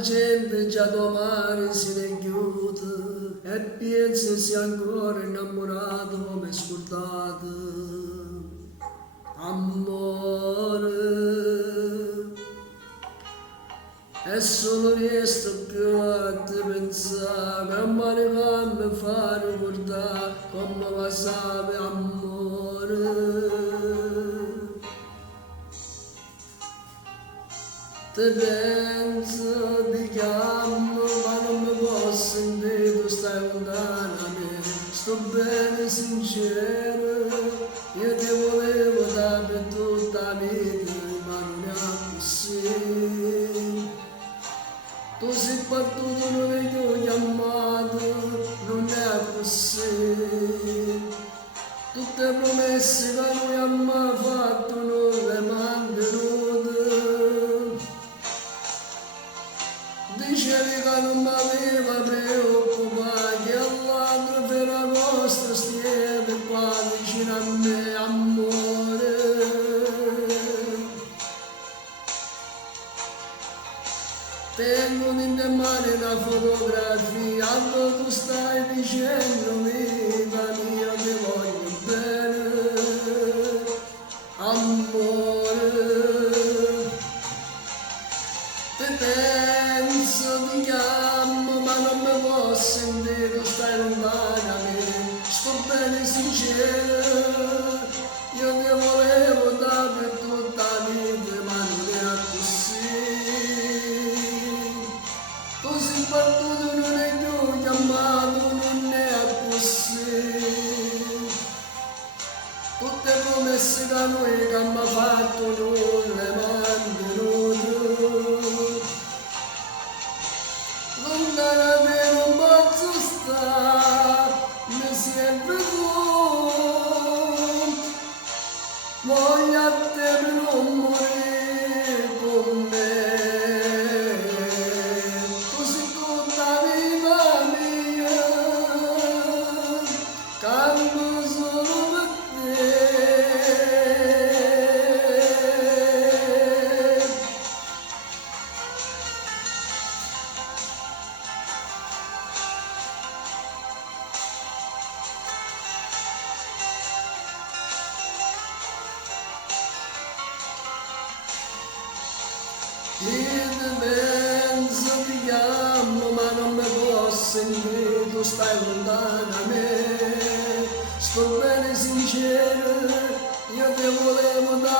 gente già domani se ne chiude e pensa sia ancora innamorato come scordato. Amore, e solo riesco più a te pensare, a mani mi fa ricordare come passava amore. Te penso, ti chiamo, ma non mi posso sentire, tu stai lontana da me. Sto bene sincero, io ti volevo dare per tutta la vita, ma non è così. Tu sei battuto, non è che ho chiamato, non è così. Tutte le promesse che lui ha mai fatto non le mantenute. Dicevi che non mi aveva preoccupato, che all'altro Ferragosto stiamo qua vicino a me, amore. Tengo in te mani una fotografia, dove tu stai dicendo vita mia, ti voglio bene, amore. Te penso, ti chiamo, ma non mi posso sentire, tu stai lontana da me. Sto bene sincero, io ti volevo dare per tutta la vita, ma non è così. Tu sei battuto, non è più chiamato, non è così. Tutte le promesse da noi che abbiamo fatto non le mantenute. Lontana da me non posso stare, mi si è venuto. Voglio a te per non morire con me. Tu sei tutta la vita mia, canto solo per te. Io ti penso, ti chiamo, ma non mi posso sentire, tu stai lontana da me. Sto bene sincero, io ti volevo dare